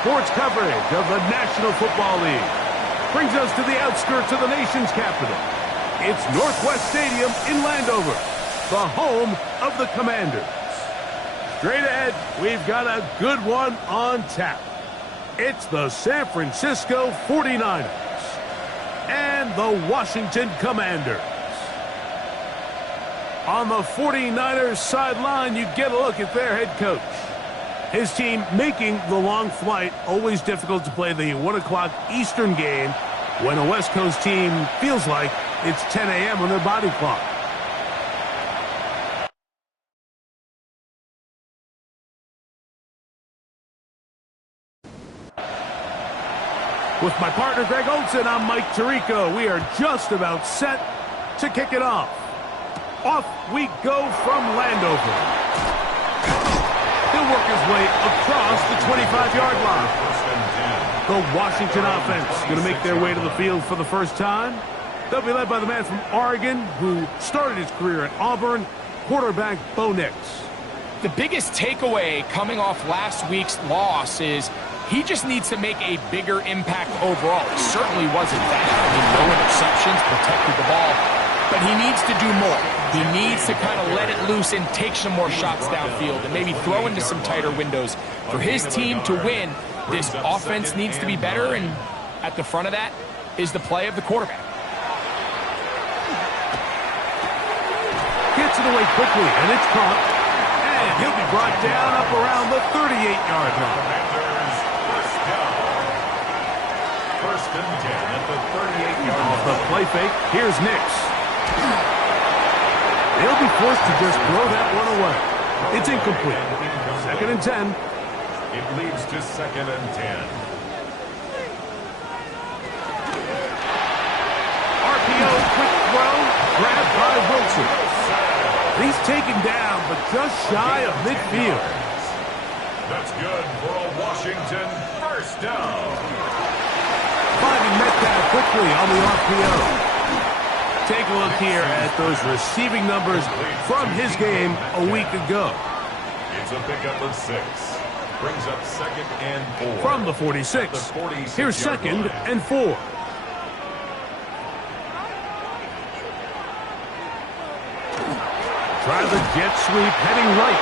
sports coverage of the National Football League brings us to the outskirts of the nation's capital. It's Northwest Stadium in Landover, the home of the Commanders. Straight ahead, we've got a good one on tap. It's the San Francisco 49ers and the Washington Commanders. On the 49ers sideline, you get a look at their head coach. His team making the long flight, always difficult to play the 1 o'clock Eastern game when a West Coast team feels like it's 10 a.m. on their body clock. With my partner Greg Olsen, I'm Mike Tirico. We are just about set to kick it off. Off we go from Landover. He'll work his way across the 25-yard line. The Washington offense going to make their way to the field for the first time. They'll be led by the man from Oregon who started his career at Auburn, quarterback Bo Nix. The biggest takeaway coming off last week's loss is he just needs to make a bigger impact overall. It certainly wasn't bad. I mean, no interceptions, protected the ball. But he needs to do more. He needs to kind of let it loose and take some more shots downfield and maybe throw into some tighter windows. For his team to win, this offense needs to be better, and at the front of that is the play of the quarterback. Gets it away quickly, and it's caught. And he'll be brought down up around the 38-yard line. First and 10 at the 38-yard line. Off the play fake, here's Nix. They'll be forced to just throw that one away. It's incomplete. Second and 10. It leads to second and 10. RPO, quick throw, grabbed by Wilson. He's taken down, but just shy of midfield. That's good for a Washington first down. Finding Metcalf quickly on the RPO. Take a look here at those receiving numbers from his game a week ago. It's a pickup of 6. Brings up second and 4. From the 46. Here's second and 4. Try the jet sweep, heading right.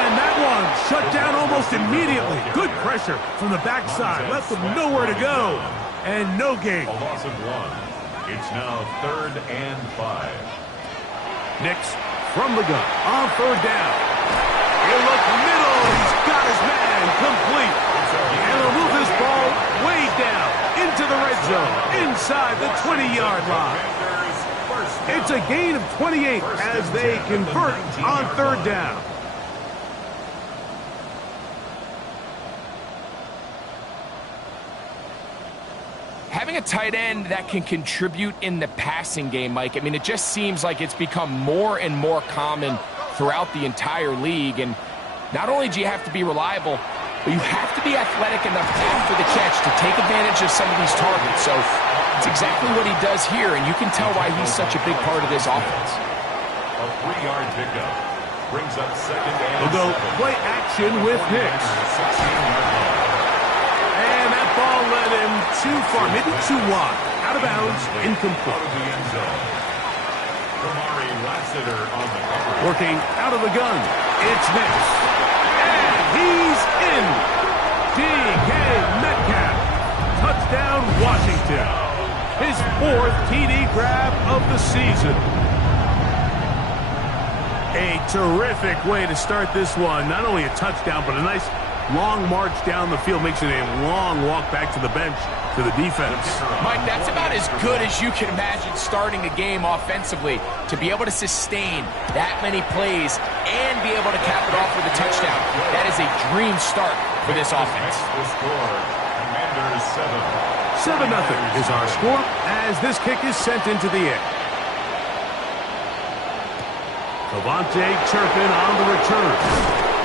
And that one shut down almost immediately. Good pressure from the backside. Left them nowhere to go. And no gain. A loss of 1. It's now third and 5. Nix from the gun on third down. He'll look middle. He's got his man complete. And he'll move this ball way down into the red zone inside the 20-yard line. It's a gain of 28 as they convert on third down. Having a tight end that can contribute in the passing game, Mike, I mean, it just seems like it's become more and more common throughout the entire league. And not only do you have to be reliable, but you have to be athletic enough after the catch to take advantage of some of these targets. So it's exactly what he does here, and you can tell why he's such a big part of this offense. A 3-yard pickup brings up second and We'll go 7. play action with Nix. And that ball led him too far, maybe too wide. Out of bounds, incomplete. Out of the end zone. Kamari Lassiter on the cover. Working out of the gun, it's Nix. And he's in. DK Metcalf. Touchdown, Washington. His 4th TD grab of the season. A terrific way to start this one. Not only a touchdown, but a nice long march down the field. Makes it a long walk back to the bench to the defense. Mike, that's about as good as you can imagine starting a game offensively. To be able to sustain that many plays and be able to cap it off with a touchdown. That is a dream start for this offense. The score, Commanders 7. 7-0 is our score as this kick is sent into the air. Devontae Turpin on the return.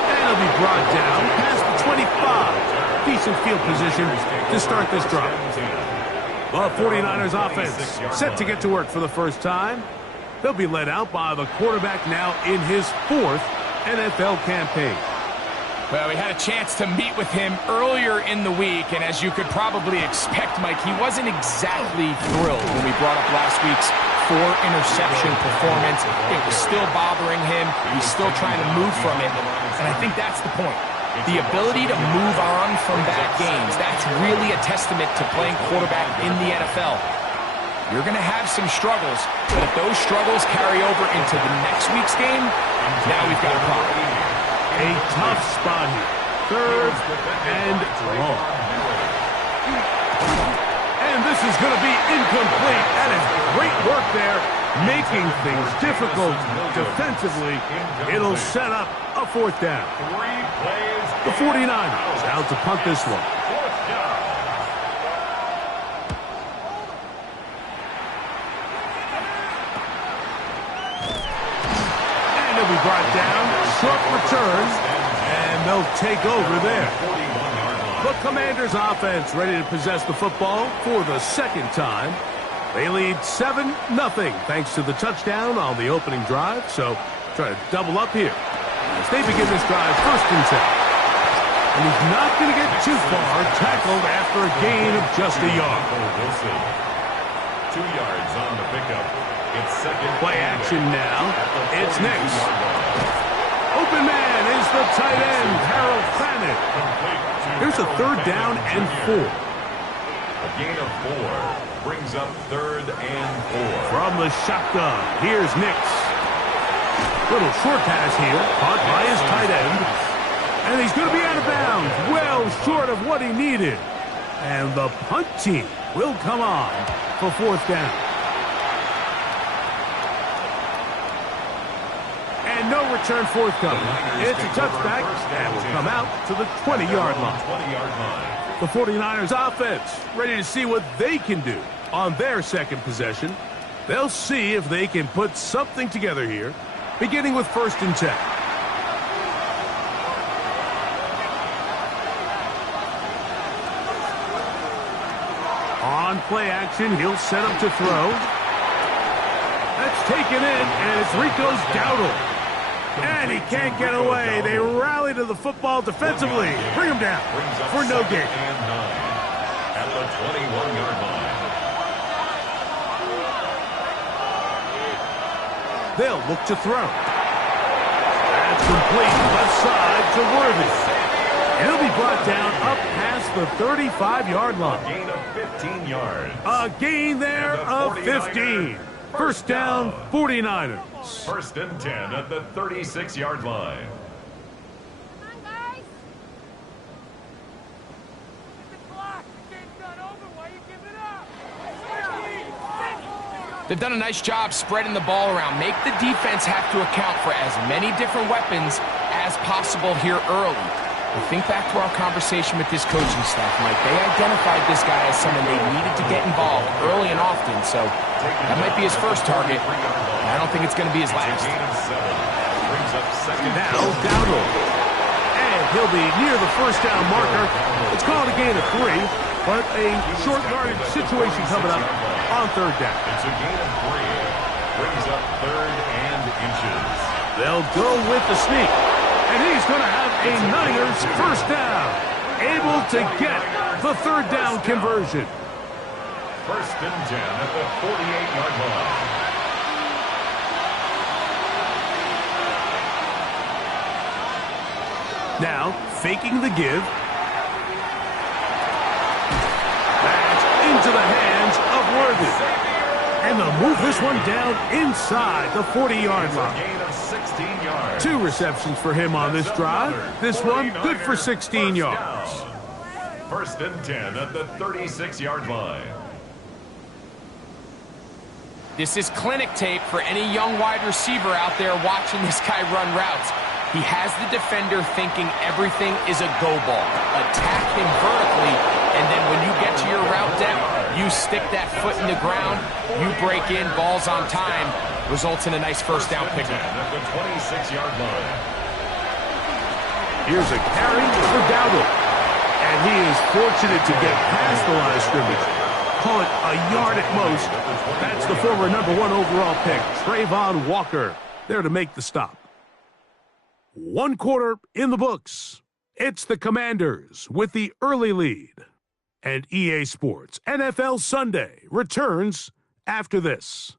And he'll be brought down past the 25. Decent field position to start this drive. The 49ers offense set to get to work for the first time. They'll be led out by the quarterback now in his 4th NFL campaign. Well, we had a chance to meet with him earlier in the week, and as you could probably expect, Mike, he wasn't exactly thrilled when we brought up last week's 4-interception performance. It was still bothering him. He's still trying to move from it, and I think that's the point. The ability to move on from bad games, that's really a testament to playing quarterback in the NFL. You're going to have some struggles, but if those struggles carry over into the next week's game, now we've got a problem. A tough spot here. Third and long. And this is going to be incomplete. That is great work there, making things difficult defensively. It'll set up a 4th down. The 49ers out to punt this one. And it'll be brought down. Short return. And they'll take over there. The Commanders' offense ready to possess the football for the 2nd time. They lead 7-0 thanks to the touchdown on the opening drive. So try to double up here as they begin this drive 1st and 10. And he's not going to get too far, tackled after a gain of just a yard. 2 yards on the pickup. It's 2nd. Play action now. It's next. Open man is the tight end, Harold Fannin. Here's a 3rd down and 4. A gain of 4 brings up 3rd and 4. From the shotgun, here's Nix. Little short pass here, caught by his tight end. And he's going to be out of bounds, well short of what he needed. And the punt team will come on for 4th down. And no return forthcoming. It's a touchback and will come out to the 20-yard line. The 49ers offense ready to see what they can do on their 2nd possession. They'll see if they can put something together here, beginning with 1st and 10. On play action, he'll set up to throw. That's taken in, and it's Rico's Dowdle. And he can't get away. They rally to the football defensively. Bring him down for no gain. At the 21-yard line. They'll look to throw. That's complete left side to Worthy. And he'll be brought down up past the 35-yard line. A gain of 15 yards. A gain there of 15. 1st down, 49ers. 1st and 10 at the 36-yard line. They've done a nice job spreading the ball around. Make the defense have to account for as many different weapons as possible here early. But think back to our conversation with this coaching staff, Mike. They identified this guy as someone they needed to get involved early and often, so that might be his first target, and I don't think it's going to be his last. Now, Dowdle. And he'll be near the 1st down marker. It's called a gain of 3, but a short yardage situation coming up on 3rd down. It's a gain of 3. Brings up 3rd and inches. They'll go with the sneak. And he's going to have a Niners 1st down. Able to get the 3rd down conversion. 1st and 10 at the 48-yard line. Now, faking the give. That's into the hands of Worthy. And they'll move this one down inside the 40-yard line. Gain of 16 yards. 2 receptions for him on this drive. This one good for 16 yards. 1st and 10 at the 36-yard line. This is clinic tape for any young wide receiver out there watching this guy run routes. He has the defender thinking everything is a go ball. Attack him vertically, and then when you get to your route depth, you stick that foot in the ground, you break in, balls on time, results in a nice 1st down pickup. At the 26-yard line. Here's a carry for Dowdle. And he is fortunate to get past the line of scrimmage. Call it a yard at most. That's the former #1 overall pick, Travon Walker, there to make the stop. 1 quarter in the books. It's the Commanders with the early lead. And EA Sports NFL Sunday returns after this.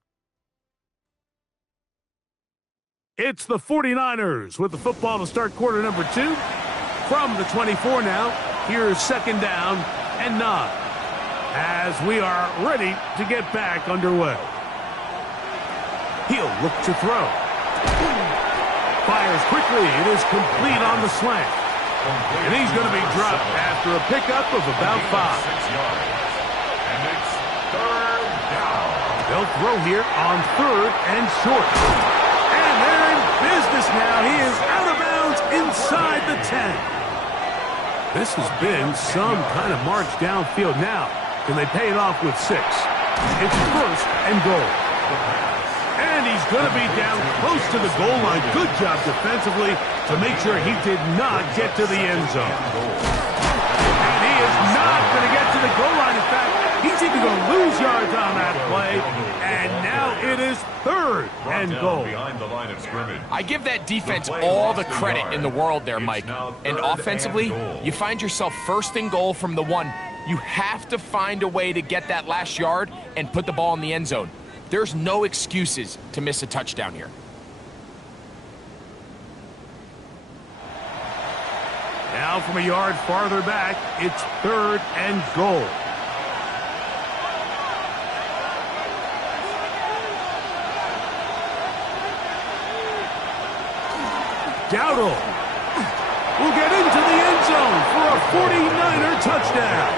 It's the 49ers with the football to start quarter number 2. From the 24 now, here's second down and 9. As we are ready to get back underway. He'll look to throw. Fires quickly. It is complete on the slant. And he's going to be dropped after a pickup of about 5. 6 yards. And it's third down. They'll throw here on third and short. And they're in business now. He is out of bounds inside the 10. This has been some kind of march downfield now. Can they pay it off with 6? It's first and goal. And he's going to be down close to the goal line. Good job defensively to make sure he did not get to the end zone. And he is not going to get to the goal line. In fact, he's even going to lose yards on that play. And now it is third and goal. Behind the line of scrimmage. I give that defense all the credit in the world there, Mike. And offensively, you find yourself first and goal from the 1. You have to find a way to get that last yard and put the ball in the end zone. There's no excuses to miss a touchdown here. Now from a yard farther back, it's third and goal. Dowdle will get into the end zone for a 49er touchdown.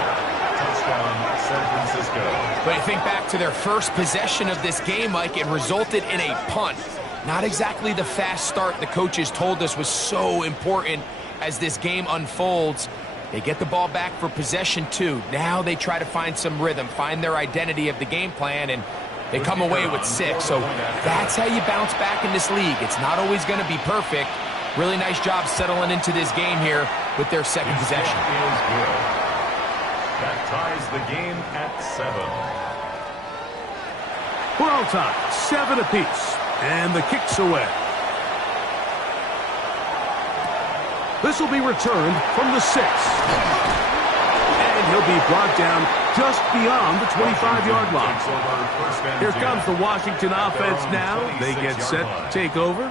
Touchdown, San Francisco. But you think back to their first possession of this game, Mike, it resulted in a punt. Not exactly the fast start the coaches told us was so important as this game unfolds. They get the ball back for possession 2. Now they try to find some rhythm, find their identity of the game plan, and they come away with 6. So that's how you bounce back in this league. It's not always going to be perfect. Really nice job settling into this game here with their second possession. Is good. That ties the game at 7. We're all tied, 7 apiece, and the kick's away. This will be returned from the 6. And he'll be brought down just beyond the 25-yard line. Here comes the Washington offense now. They get set to take over.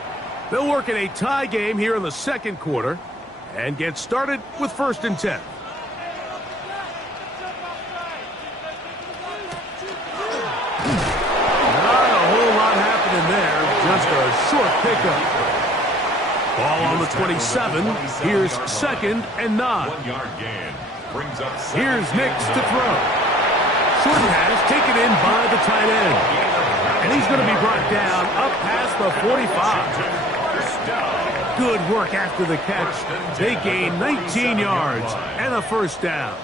They'll work in a tie game here in the second quarter and get started with first and 10. Not a whole lot happening there, just a short pickup. Ball on the 27. Here's second and 9. 1 yard gain. Brings up Here's Nix to throw. Short pass taken in by the tight end. And he's going to be brought down up past the 45. Good work after the catch. They gain 19 yards and a first down.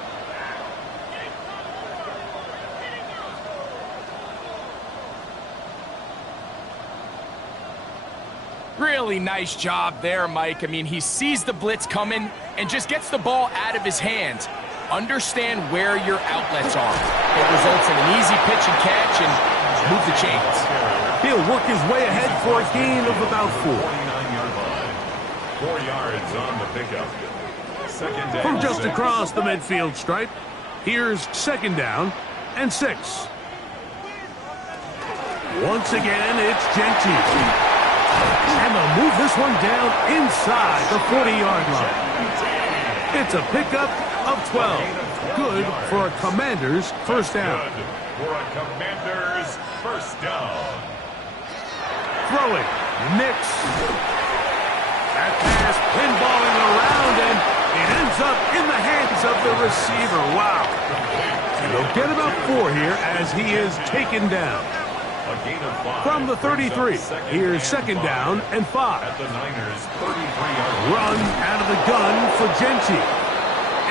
Really nice job there, Mike. I mean, he sees the blitz coming and just gets the ball out of his hands. Understand where your outlets are. It results in an easy pitch and catch and move the chains. He'll work his way ahead for a gain of about 4. 49-yard line. 4 yards on the pickup. Second down. From just across the midfield stripe, here's second down and 6. Once again, it's Genty. And they'll move this one down inside the 40-yard line. It's a pickup of 12. Good for a Commanders first down. Good for a Commanders first down. Throwing. Nix. That pass pinballing around, and it ends up in the hands of the receiver. Wow. And they'll get about 4 here as he is taken down. A gain of 5. From the 33, here's second down and 5. At the Niners' 33-yard Run out of the gun for Genty.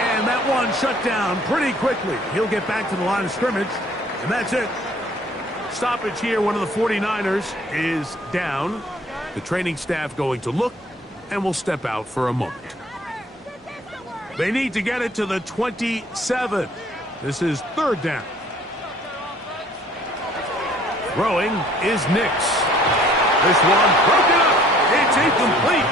And that one shut down pretty quickly. He'll get back to the line of scrimmage, and that's it. Stoppage here. One of the 49ers is down. The training staff going to look, and will step out for a moment. They need to get it to the 27. This is third down. Throwing is Nix. This one broken up. It's incomplete.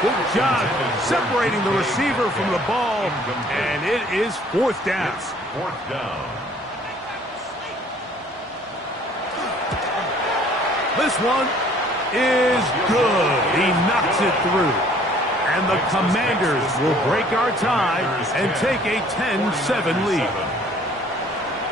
Good job separating the receiver from the ball, and it is fourth down. It's fourth down. This one is good. He knocks it through. And the Commanders will break our tie and take a 10-7 lead.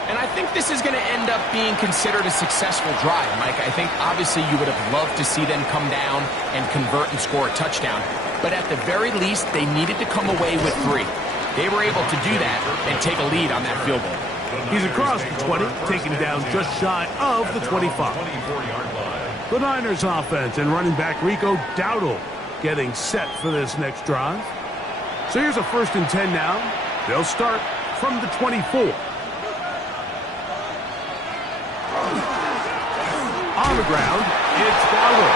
And I think this is going to end up being considered a successful drive, Mike. I think obviously you would have loved to see them come down and convert and score a touchdown. But at the very least, they needed to come away with 3. They were able to do that and take a lead on that field goal. He's across the 20, taken down just shy of the 25. The Niners offense and running back Rico Dowdle getting set for this next drive. So here's a 1st and 10 now. They'll start from the 24. On the ground, it's Dowdle.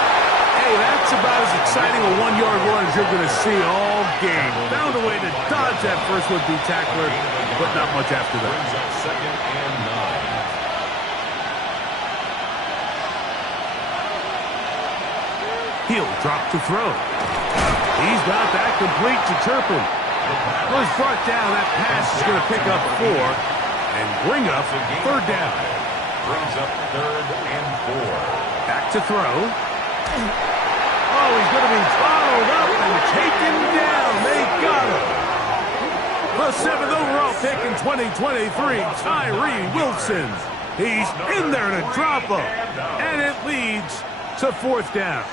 Hey, that's about as exciting a 1-yard run as you're going to see all game. Found a way to dodge that first would-be tackler, but not much after that. Second and 9. He'll drop to throw. He's got that complete to Turpin. Was brought down. That pass is going to pick up 4 and bring up 3rd down. Brings up 3rd and 4. Back to throw. Oh, he's going to be followed up and taken down. They got him. The 7th overall pick in 2023, Tyree Wilson. He's in there to drop him. And it leads to 4th down.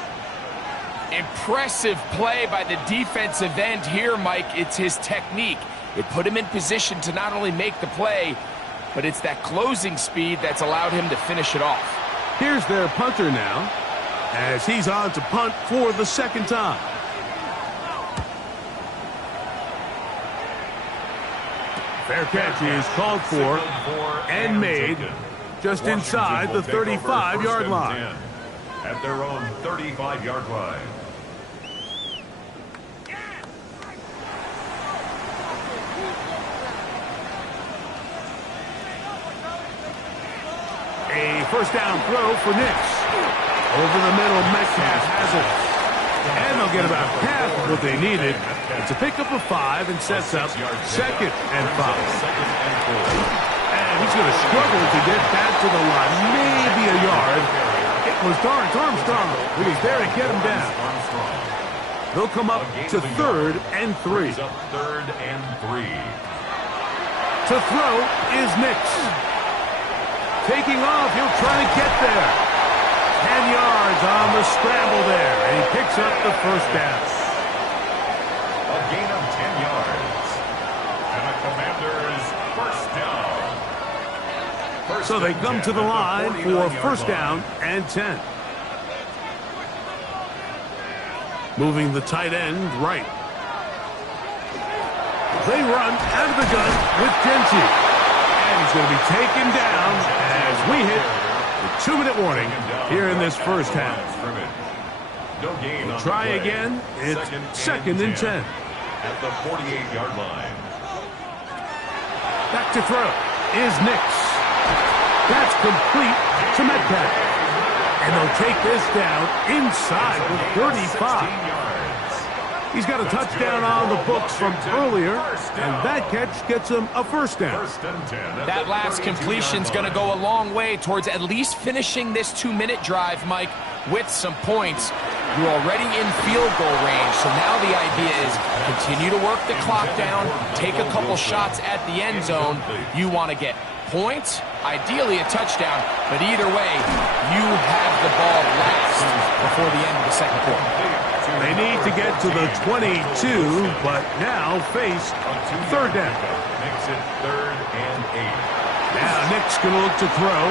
Impressive play by the defensive end here, Mike. It's his technique. It put him in position to not only make the play, but it's that closing speed that's allowed him to finish it off. Here's their punter now, as he's on to punt for the 2nd time. Fair catch is called for and made just inside the 35-yard line. At their own 35-yard line. A 1st down throw for Nix. Over the middle, Metcalf has it. And they'll get about half of what they needed. It's a pickup of 5 and sets up 2nd and 5. And he's going to struggle to get back to the line. Maybe a yard. It was Dorrance Armstrong who was there to get him down. They'll come up to 3rd and 3. Up 3rd and 3. To throw is Nix. Taking off, he'll try to get there. 10 yards on the scramble there, and he picks up the 1st down. A gain of 10 yards. And the Commanders' 1st down. So they come to the line for 1st down and 10. Moving the tight end right. They run out of the gun with Genty. And he's going to be taken down as we hit the 2-minute warning here in this 1st half. We'll try again. It's 2nd and 10. At the 48-yard line. Back to throw is Nix. That's complete to Metcalf. And they'll take this down inside the 35. He's got a touchdown on the books from earlier, and that catch gets him a 1st down. That last completion's going to go a long way towards at least finishing this 2-minute drive, Mike, with some points. You're already in field goal range, so now the idea is continue to work the clock down, take a couple shots at the end zone. You want to get points, ideally a touchdown, but either way, you have the ball last before the end of the 2nd quarter. They need to get to the 22, but now face 3rd down. Makes it 3rd and 8. Now Nick's going to look to throw.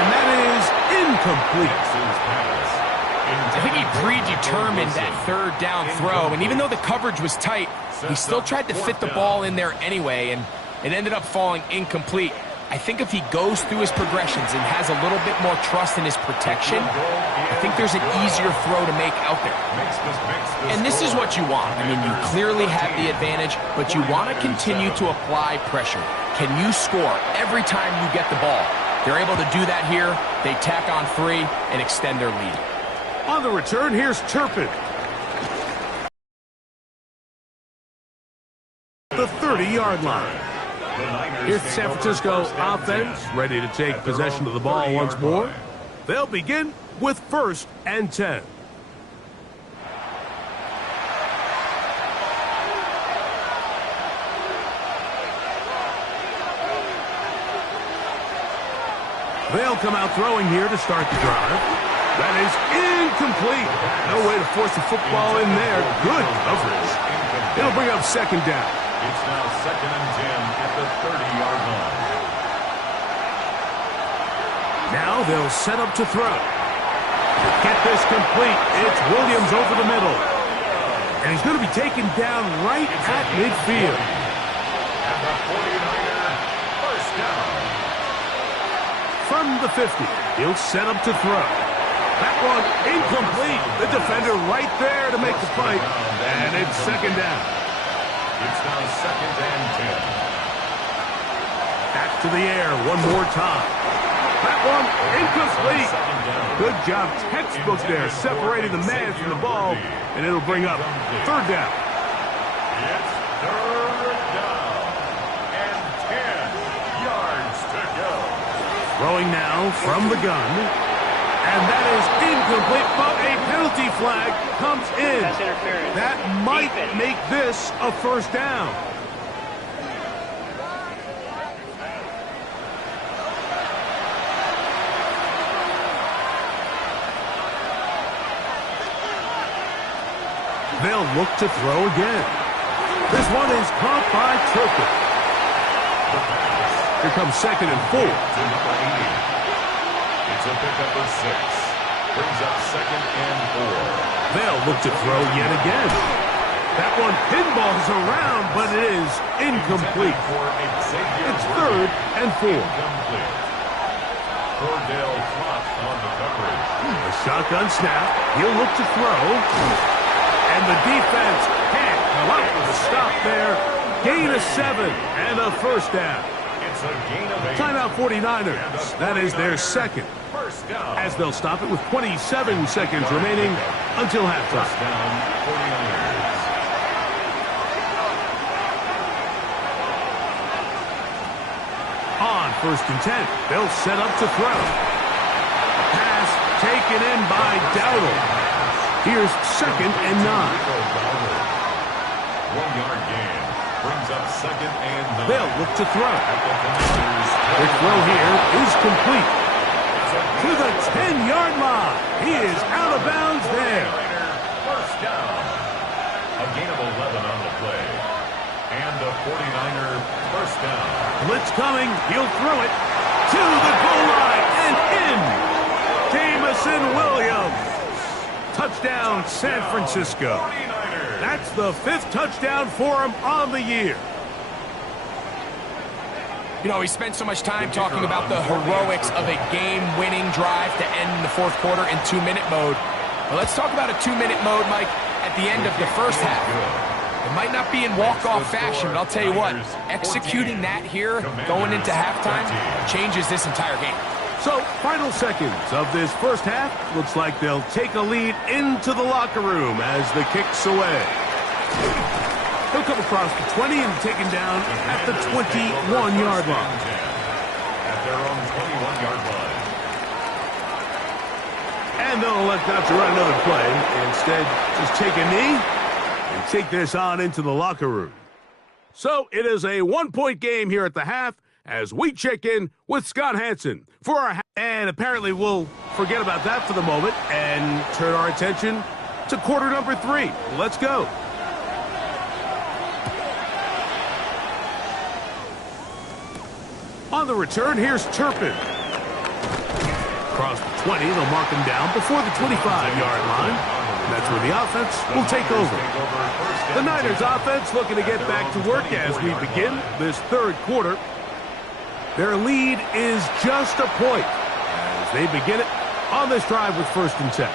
And that is incomplete. I think he predetermined that 3rd down throw, and even though the coverage was tight, he still tried to fit the ball in there anyway, and it ended up falling incomplete. I think if he goes through his progressions and has a little bit more trust in his protection, I think there's an easier throw to make out there. And this is what you want. I mean, you clearly have the advantage, but you want to continue to apply pressure. Can you score every time you get the ball? They're able to do that here. They tack on 3 and extend their lead. On the return, here's Turpin. 30-yard line. Here's the San Francisco offense, ready to take possession of the ball once more. They'll begin with 1st and 10. They'll come out throwing here to start the drive. That is incomplete. No way to force the football in there. Good coverage. It'll bring up 2nd down. It's now 2nd and 10 at the 30-yard line. Now they'll set up to throw. To get this complete, it's Williams over the middle. And he's going to be taken down right at midfield. And the 49er, 1st down. From the 50, he'll set up to throw. That one incomplete. The defender right there to make the fight. And it's 2nd down. It's now 2nd and 10. Back to the air one more time. That one incomplete. Good job, textbook there, separating the man from the ball. And it'll bring up 3rd down. It's 3rd down. And 10 yards to go. Throwing now from the gun. And that is incomplete, but a penalty flag comes in. That's interference. That might make this a 1st down. They'll look to throw again. This one is caught by Turpin. Here comes 2nd and 4. To number 80. It's a pickup of 6. Brings up 2nd and 4. They'll look to throw yet again. That one pinballs around, but it is incomplete. It's 3rd and 4. Cordell Flott on the coverage. A shotgun snap. He'll look to throw. And the defense can't come up with a stop there. Gain of 7 and a 1st down. It's a gain of 8. Timeout 49ers. That is their 2nd. 1st down. As they'll stop it with 27 seconds remaining until halftime. 1st down, 49ers. On 1st and 10, they'll set up to throw. Pass taken in by Dowdle. Here's 2nd and 9. 1-yard gain. Brings up 2nd and 9. They'll look to throw. Their Their throw here is complete. To the 10-yard line. He is out of bounds there. 1st down. A gain of 11 on the play. And a 49er 1st down. Blitz coming. He'll throw it to the goal line and in. Jameson Williams. Touchdown, San Francisco. 49ers. That's the 5th touchdown for him on the year. You know, we spent so much time talking about the heroics of a game-winning drive to end in the 4th quarter in 2-minute mode. Well, let's talk about a 2-minute mode, Mike, at the end of the 1st half. It might not be in walk-off fashion, but I'll tell you what, executing that here, going into halftime, changes this entire game. So, final seconds of this 1st half. Looks like they'll take a lead into the locker room as the kick's away. He'll come across the 20 and taken down at the 21-yard line. At their own 21-yard line. And they'll elect not to run another play. Instead, just take a knee and take this on into the locker room. So, it is a 1-point game here at the half as we check in with Scott Hanson for our half. And apparently we'll forget about that for the moment and turn our attention to quarter number 3. Let's go. On the return, here's Turpin. Across the 20, they'll mark him down before the 25-yard line. And that's where the offense will take over. The Niners offense looking to get back to work as we begin this 3rd quarter. Their lead is just a point as they begin it on this drive with 1st and 10.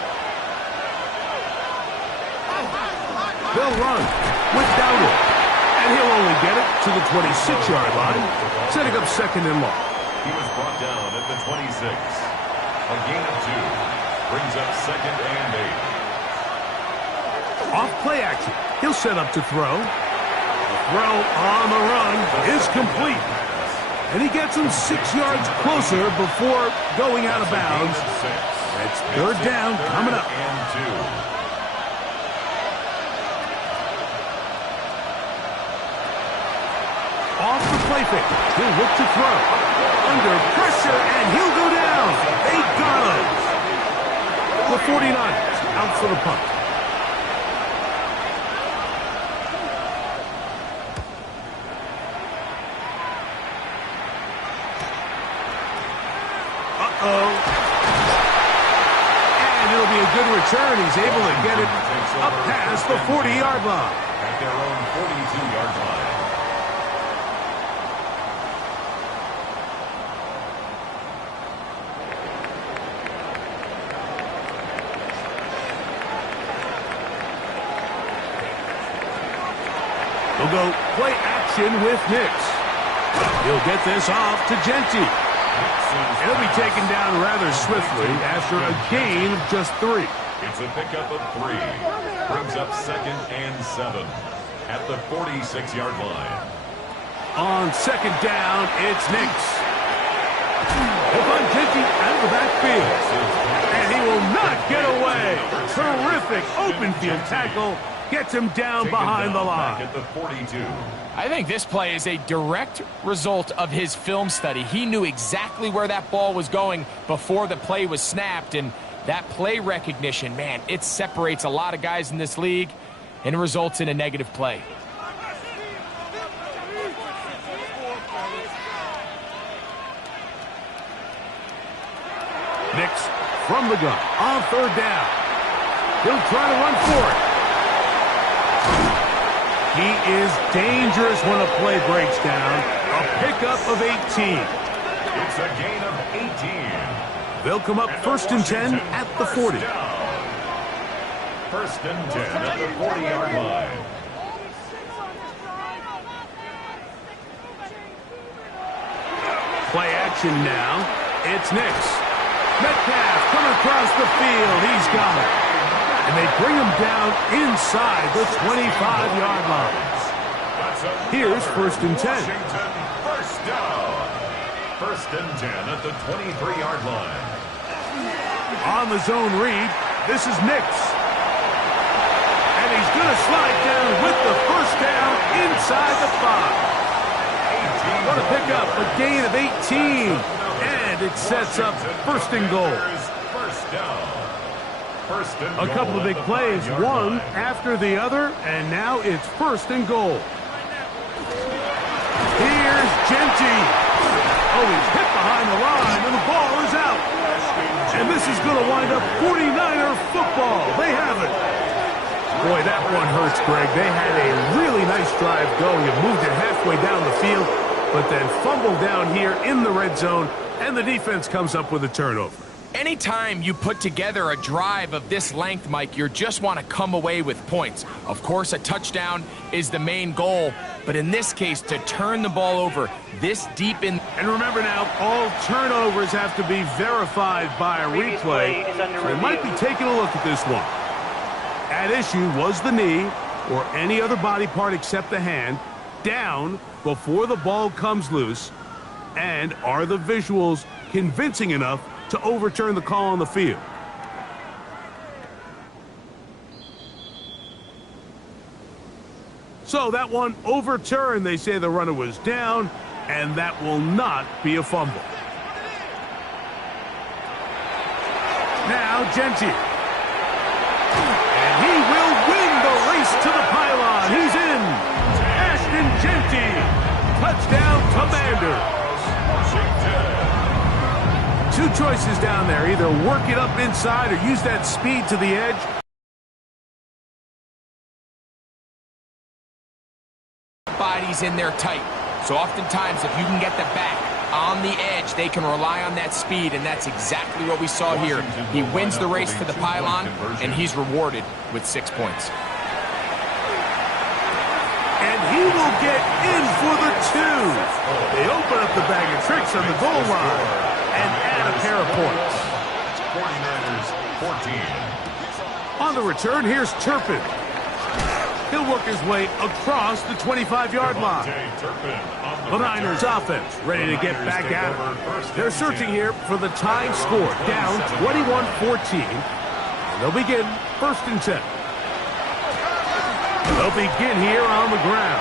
They'll run with Dowdle, and he'll only get it to the 26-yard line, setting up 2nd and long. He was brought down at the 26. A gain of 2. Brings up 2nd and 8. Off play action. He'll set up to throw. Throw on the run is complete. And he gets him 6 yards closer before going out of bounds. It's third down coming up. Off the play fake. He'll look to throw. Under pressure, and he'll go down. They got him. The 49ers out for the punt. And it'll be a good return. He's able to get it up past the 40-yard line. At their own 42-yard line. He'll go play action with Nix. He'll get this off to Genty. He'll be taken down rather swiftly after a gain of just 3. It's a pickup of 3. Brings up 2nd and 7 at the 46-yard line. On 2nd down, it's Nix. He'll find Genty out of the backfield. And he will not get away. Terrific open field tackle. Gets him down behind the line. At the 42. I think this play is a direct result of his film study. He knew exactly where that ball was going before the play was snapped, and that play recognition, man, it separates a lot of guys in this league and results in a negative play. Nix from the gun on 3rd down. He'll try to run for it. He is dangerous when a play breaks down. A pickup of 18. It's a gain of 18. They'll come up 1st and 10 at the 40. 1st and 10 at the 40-yard line. Play action now. It's Nix. Metcalf coming across the field. He's got it. And they bring him down inside the 25-yard line. Here's 1st and 10. First down. 1st and 10 at the 23-yard line. On the zone read, this is Nix. And he's going to slide down with the 1st down inside the 5. What a pickup, a gain of 18. And it sets up 1st and goal. First down. A couple of big plays, one after the other, and now it's 1st and goal. Here's Genty. Oh, he's hit behind the line, and the ball is out. And this is going to wind up 49er football. They have it. Boy, that one hurts, Greg. They had a really nice drive going and moved it halfway down the field, but then fumbled down here in the red zone, and the defense comes up with a turnover. Anytime you put together a drive of this length, Mike, you just want to come away with points. Of course, a touchdown is the main goal, but in this case, to turn the ball over this deep in... And remember now, all turnovers have to be verified by a replay. So they might be taking a look at this one. At issue was the knee, or any other body part except the hand, down before the ball comes loose. And are the visuals convincing enough to overturn the call on the field? So that one overturned. They say the runner was down, and that will not be a fumble. Now Genty. And he will win the race to the pylon. He's in. Ashton Genty. Touchdown, Commanders. Two choices down there. Either work it up inside or use that speed to the edge. Bodies in there tight. So oftentimes, if you can get the back on the edge, they can rely on that speed, and that's exactly what we saw here. He wins the race to the pylon, and he's rewarded with 6 points. And he will get in for the 2. They open up the bag of tricks on the goal line and add a pair of points. 49ers 14. On the return, here's Turpin. He'll work his way across the 25-yard line. The Niners offense ready to get back at it. They're searching here for the tying score, down 21-14. And they'll begin 1st and 10. They'll begin here on the ground.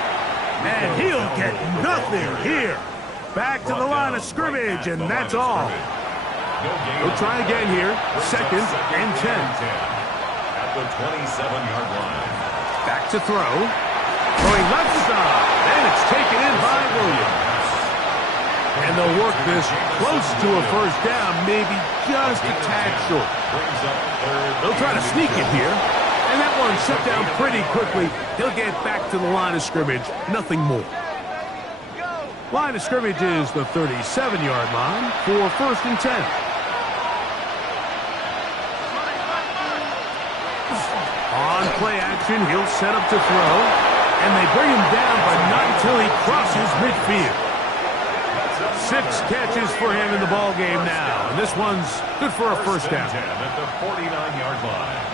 And he'll get nothing here. Back to the line of scrimmage, and that's all. We'll try again here. 2nd and 10. At the 27-yard line. Back to throw. Throwing left side. And it's taken in by Williams. And they'll work this close to a 1st down, maybe just a tad short. They'll try to sneak it here. And that one shut down pretty quickly. He'll get back to the line of scrimmage. Nothing more. Line of scrimmage is the 37-yard line for 1st and 10. On play action, he'll set up to throw. And they bring him down, but not until he crosses midfield. 6 catches for him in the ball game now. And this one's good for a 1st down. At the 49-yard line.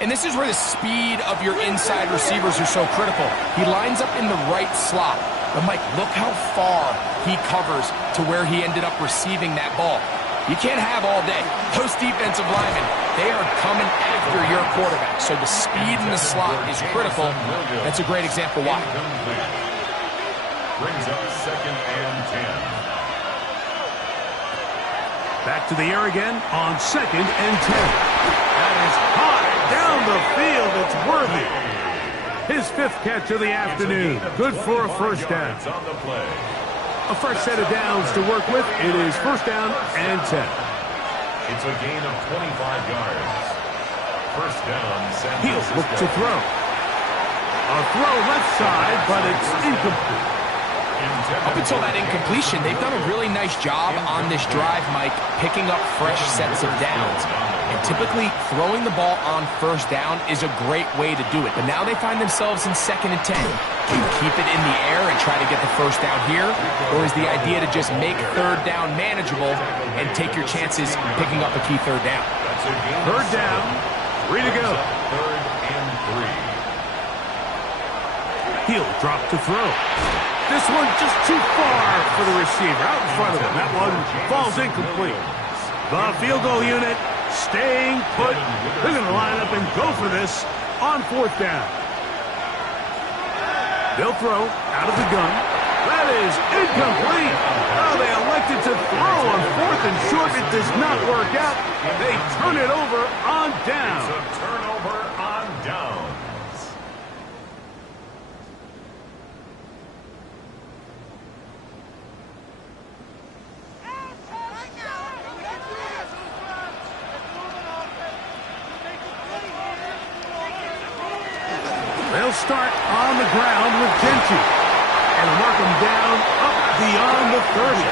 And this is where the speed of your inside receivers are so critical. He lines up in the right slot. But, Mike, look how far he covers to where he ended up receiving that ball. You can't have all day. Those defensive linemen, they are coming after your quarterback. So the speed in the slot is critical. That's a great example why. Brings up 2nd and 10. Back to the air again on 2nd and 10. That is high down the field. It's worthy. His 5th catch of the afternoon. Good for a 1st down. A fresh set of downs to work with. It is 1st down and 10. It's a gain of 25 yards. 1st down, San He'll Francisco. look to throw. A throw left side, but it's incomplete. Up until that incompletion, they've done a really nice job on this drive, Mike, picking up fresh sets of downs. And typically, throwing the ball on 1st down is a great way to do it. But now they find themselves in 2nd and 10. Do you keep it in the air and try to get the 1st down here? Or is the idea to just make 3rd down manageable and take your chances picking up a key 3rd down? 3rd down, 3 to go. 3rd and 3. He'll drop to throw. This one just too far for the receiver. Out in front of him. That one falls incomplete. The field goal unit staying put. They're going to line up and go for this on 4th down. They'll throw out of the gun. That is incomplete. Oh, they elected to throw on 4th and short. It does not work out. They turn it over on down. It's a turnover on downs. They'll start on the ground with Gentry. And mark him down up beyond the 30.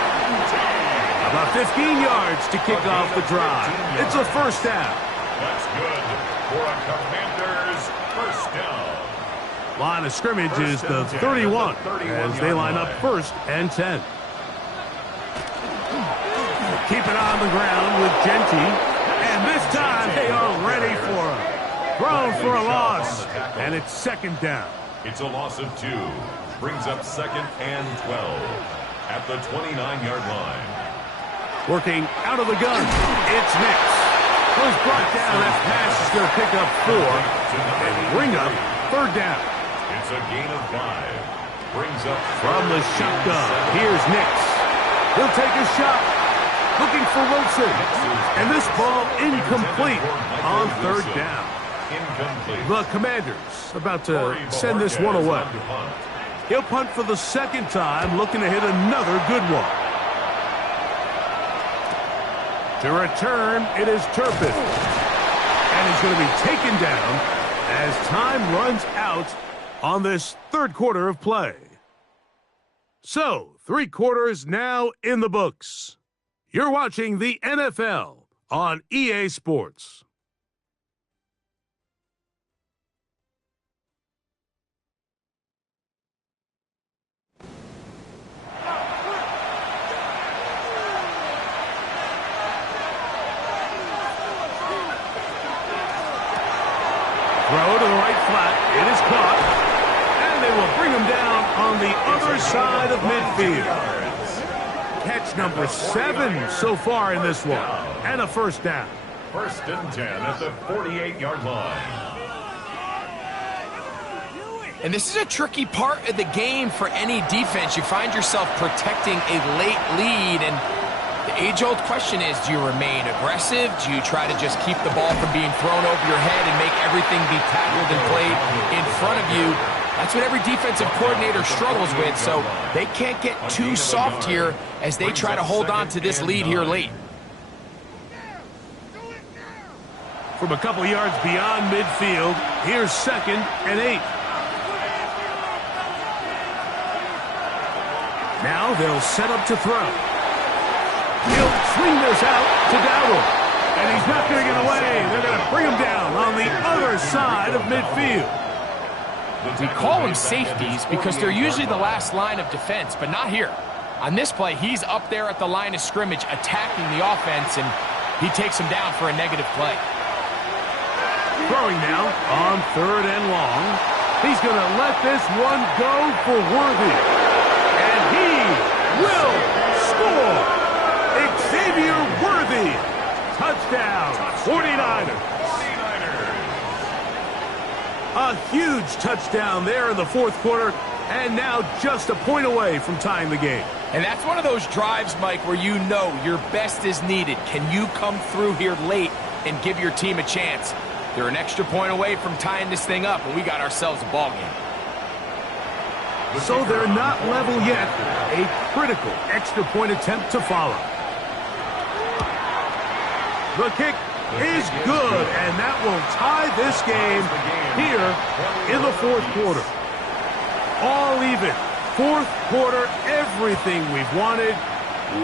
About 15 yards to kick off the drive. It's a 1st down. That's good for a Commanders 1st down. Line of scrimmage is the 31 as they line up 1st and 10. Keep it on the ground with Gentry. And this time they are ready for him. Thrown for a loss, and it's 2nd down. It's a loss of 2. Brings up 2nd and 12 at the 29-yard line. Working out of the gun, it's Nix. Was brought down. That pass is going to pick up 4 and bring up 3rd down. It's a gain of 5. Brings up From the shotgun, here's Nix. He'll take a shot. Looking for Wilson. And this ball incomplete on 3rd down. incomplete. The Commanders about to send this one away. He'll punt for the 2nd time, looking to hit another good one. To return, it is Turpin. And he's going to be taken down as time runs out on this 3rd quarter of play. So, 3 quarters now in the books. You're watching the NFL on EA Sports. the other side of midfield. Catch number 7 so far in this one. And a first down. First and 10 at the 48-yard line. And this is a tricky part of the game for any defense. You find yourself protecting a late lead, and the age-old question is, do you remain aggressive? Do you try to just keep the ball from being thrown over your head and make everything be tackled and played in front of you? That's what every defensive coordinator struggles with, so they can't get too soft here as they try to hold on to this lead here late. From a couple yards beyond midfield, here's 2nd and 8. Now they'll set up to throw. He'll swing this out to Dowdle. And he's not going to get away. They're going to bring him down on the other side of midfield. We call them safeties because they're usually the last line of defense, but not here. On this play, he's up there at the line of scrimmage attacking the offense, and he takes him down for a negative play. Throwing now on 3rd and long. He's going to let this one go for Worthy. And he will score. Xavier Worthy. Touchdown, 49ers. A huge touchdown there in the 4th quarter, and now just a point away from tying the game. And that's one of those drives, Mike, where you know your best is needed. Can you come through here late and give your team a chance? They're an extra point away from tying this thing up, and we got ourselves a ball game. So they're not level yet. A critical extra point attempt to follow. The kick is good, and that will tie this game here in the 4th quarter. All even. 4th quarter, everything we've wanted.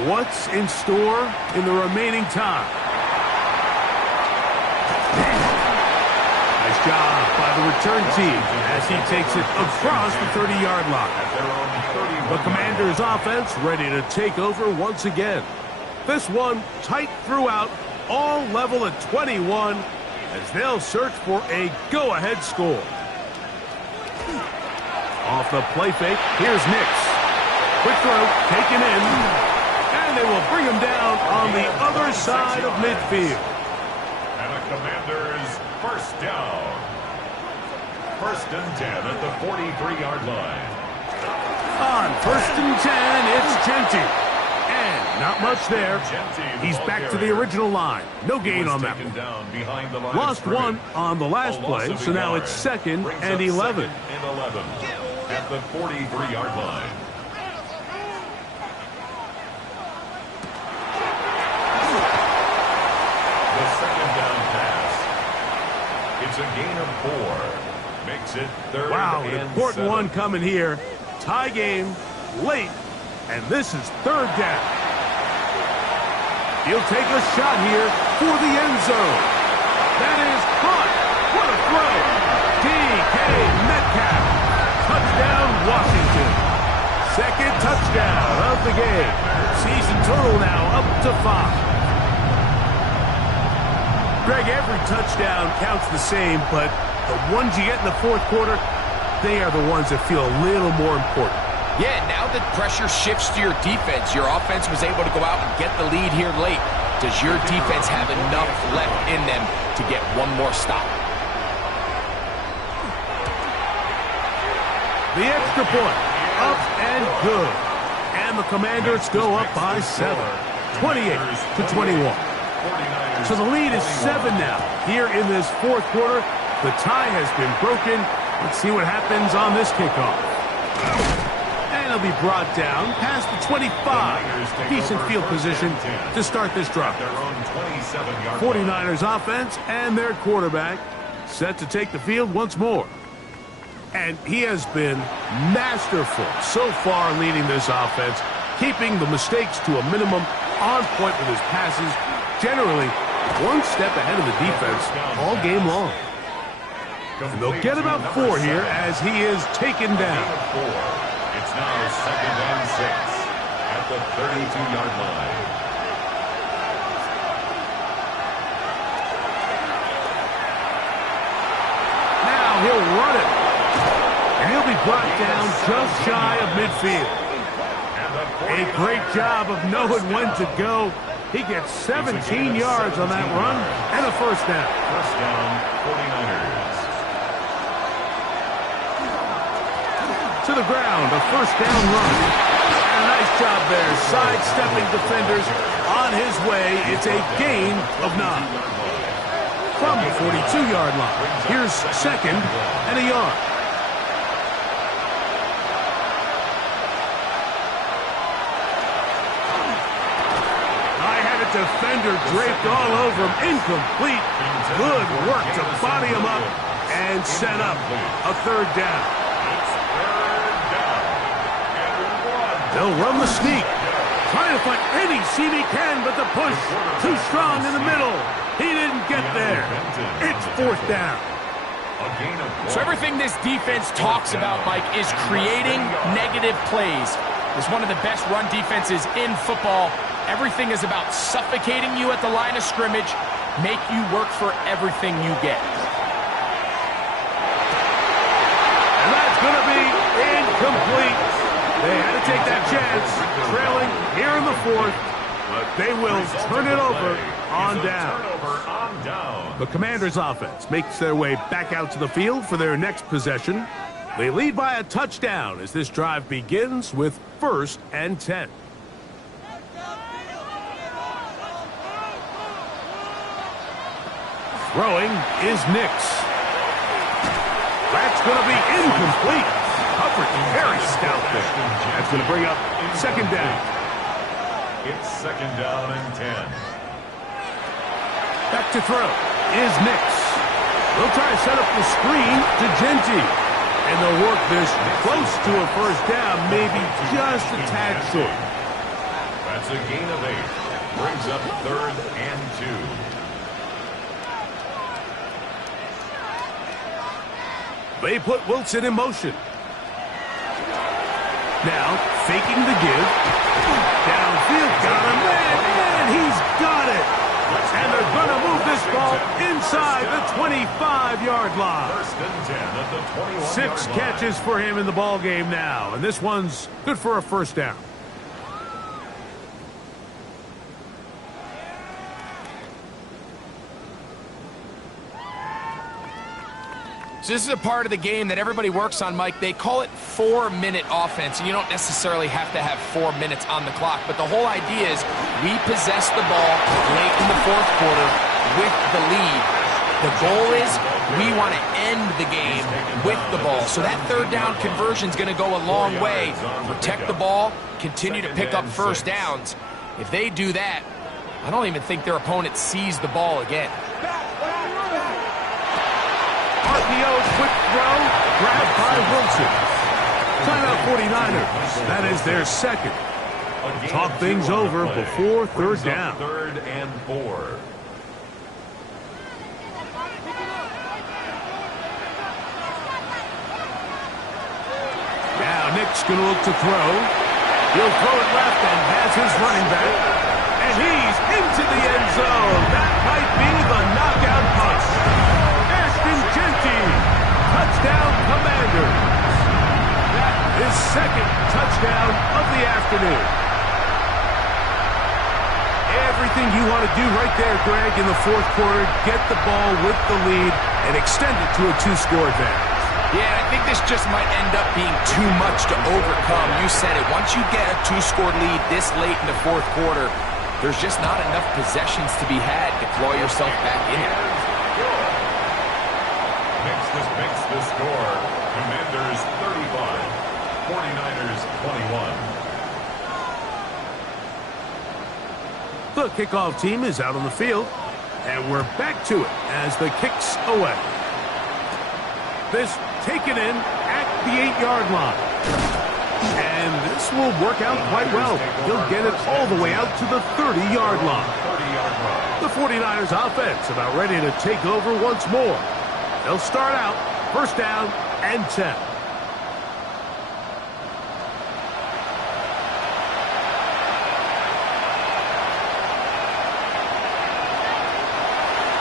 What's in store in the remaining time? Nice job by the return team as he takes it across the 30-yard line. The Commanders' offense ready to take over once again. This one tight throughout, all level at 21 as they'll search for a go-ahead score. Off the play fake, here's Nix. Quick throw, taken in, and they will bring him down on the other side of midfield. And the Commanders first down. First and 10 at the 43-yard line. On 1st and 10, it's Genty. And not much there. He's back to the original line. No gain on that one. Lost one on the last play, so now it's 2nd and 11. At the 43-yard line. The 2nd down pass. It's a gain of 4. Makes it 3rd Wow, an and important 7. one coming here. Tie game, late, and this is 3rd down. He'll take a shot here for the end zone. That is caught. What a throw. DK Metcalf. Touchdown, Washington. 2nd touchdown of the game. Season total now up to 5. Greg, every touchdown counts the same, but the ones you get in the 4th quarter, they are the ones that feel a little more important. Yeah, now the pressure shifts to your defense. Your offense was able to go out and get the lead here late. Does your defense have enough left in them to get one more stop? The extra point, up and good. And the Commanders go up by 7, 28-21. So the lead is 7 now. Here in this 4th quarter, the tie has been broken. Let's see what happens on this kickoff. And he'll be brought down past the 25. Decent field position to start this drive. 49ers offense and their quarterback set to take the field once more. And he has been masterful so far leading this offense, keeping the mistakes to a minimum, on point with his passes, generally one step ahead of the defense all game long. And they'll get about 4 here as he is taken down. It's now 2nd and 6 at the 32-yard line. Now he'll run it. And he'll be be brought down just shy of midfield. A great job of knowing when to go. He gets 17 yards on that run and a first down. First down, 49ers. To the ground, a first down run. And a nice job there, sidestepping defenders on his way. It's a gain of 9. From the 42-yard line, here's second and a yard. Defender draped all over him. Incomplete. Good work to body him up and set up a third down. They'll run the sneak. Trying to find any seam he can, but the push too strong in the middle. He didn't get there. It's fourth down. So everything this defense talks about, Mike, is creating negative plays. It's one of the best run defenses in football. Everything is about suffocating you at the line of scrimmage, make you work for everything you get. And that's going to be incomplete. They had to take that chance, trailing here in the fourth. But they will turn it over on down. The Commanders' offense makes their way back out to the field for their next possession. They lead by a touchdown as this drive begins with 1st and 10. Throwing is Nix. That's going to be incomplete. Coverage very stout there. That's going to bring up second down. It's second down and 10. Back to throw is Nix. They'll try to set up the screen to Genty. And they'll work this close to a first down, maybe just a tad short. That's a gain of 8. Brings up 3rd and 2. They put Wilson in motion. Now, faking the give. Downfield, got him, and he's got it. And they're going to move this ball inside the 25-yard line. First and 10 at the 21-yard line. 6 catches for him in the ball game now, and this one's good for a first down. So this is a part of the game that everybody works on, Mike. They call it 4-minute offense, and you don't necessarily have to have 4 minutes on the clock. But the whole idea is we possess the ball late in the fourth quarter with the lead. The goal is we want to end the game with the ball. So that third down conversion is going to go a long way. Protect the ball, continue to pick up first downs. If they do that, I don't even think their opponent sees the ball again. RPO, quick throw, grabbed by Wilson. Timeout 49ers. That is their second. Talk things over before third down. 3rd and 4. Now Nick's going to look to throw. He'll throw it left and has his running back. And he's into the end zone. That might be the knockout punch. Genty, touchdown Commanders. That is second touchdown of the afternoon. Everything you want to do right there, Greg, in the fourth quarter, get the ball with the lead and extend it to a 2-score advantage. Yeah, I think this just might end up being too much to overcome. You said it. Once you get a 2-score lead this late in the fourth quarter, there's just not enough possessions to be had to claw yourself back in it. This makes the score. Commanders 35, 49ers 21. The kickoff team is out on the field, and we're back to it as the kick's away. This taken in at the 8-yard line. And this will work out quite well. He'll get it all the way out to the 30-yard line. The 49ers offense about ready to take over once more. They'll start out first down and 10.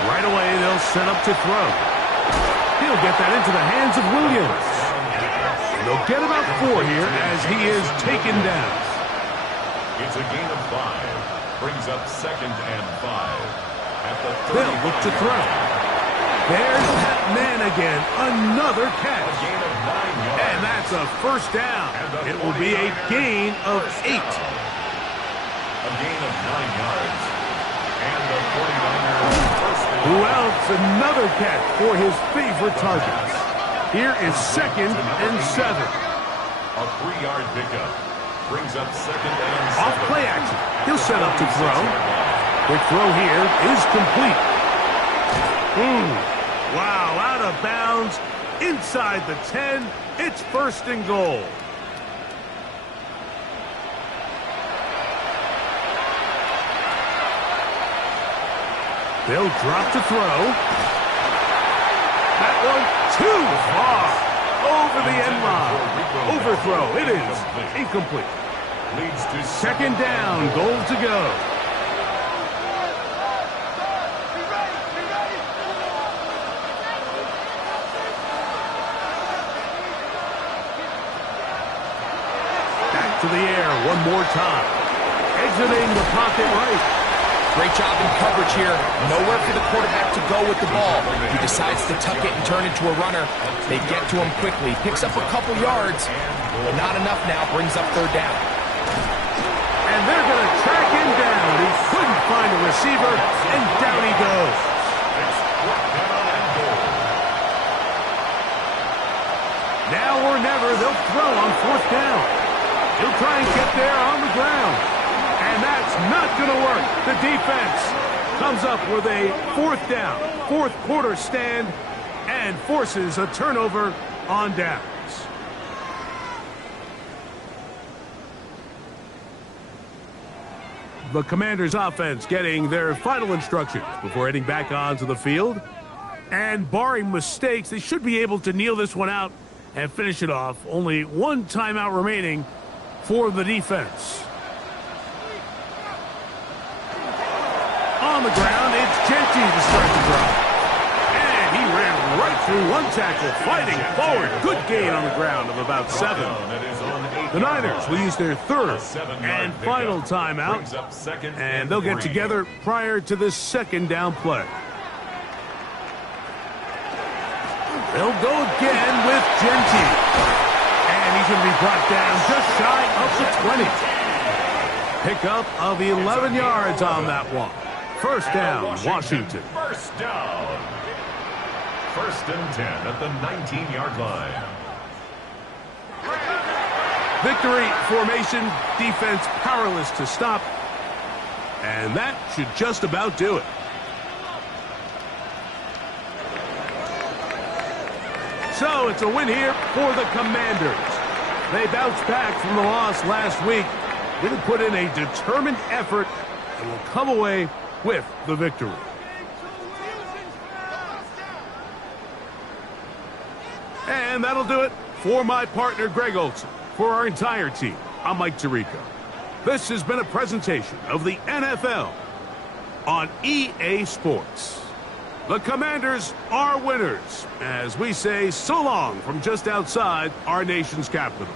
Right away, they'll set up to throw. He'll get that into the hands of Williams. And They'll get about 4 here as he is taken down. It's a gain of 5. Brings up 2nd and 5. At the They'll look to throw. There's that man again. Another catch. A gain of 9 yards. And that's a first down. It will be a gain of 8. A gain of 9 yards. And the 49ers first down. Who else? Another catch for his favorite targets. Here is 2nd and 7. A 3-yard pickup. Brings up 2nd and 7. Off play action. He'll set up to throw. Quick throw here is complete. Wow, out of bounds. Inside the 10. It's 1st and goal. They'll drop to throw. That one too far. Over the end line. Overthrow. It is incomplete. Leads to 2nd down. Goal to go. Back to the air one more time. Exiting the pocket right. Great job in coverage here. Nowhere for the quarterback to go with the ball. He decides to tuck it and turn into a runner. They get to him quickly. Picks up a couple yards, but not enough now. Brings up 3rd down. And they're going to track him down. He couldn't find a receiver, and down he goes. Now or never, they'll throw on 4th down. He'll try and get there on the ground. And that's not going to work. The defense comes up with a 4th down, 4th quarter stand, and forces a turnover on downs. The Commanders' offense getting their final instructions before heading back onto the field. And barring mistakes, they should be able to kneel this one out and finish it off. Only 1 timeout remaining for the defense. On the ground, it's Genty to start the drive. And he ran right through 1 tackle, fighting forward. Good gain on the ground of about 7. The Niners will use their 3rd and final timeout, and they'll get together prior to this 2nd down play. They'll go again with Genty. And he's going to be brought down just shy of the 20. Pickup of 11 yards on that one. 1st down, Washington. 1st down. 1st and 10 at the 19-yard line. Victory formation, defense powerless to stop. And that should just about do it. So it's a win here for the Commanders. They bounced back from the loss last week. Going to put in a determined effort and will come away with the victory. And that'll do it for my partner, Greg Olsen. For our entire team, I'm Mike Tirico. This has been a presentation of the NFL on EA Sports. The Commanders are winners, as we say so long from just outside our nation's capital.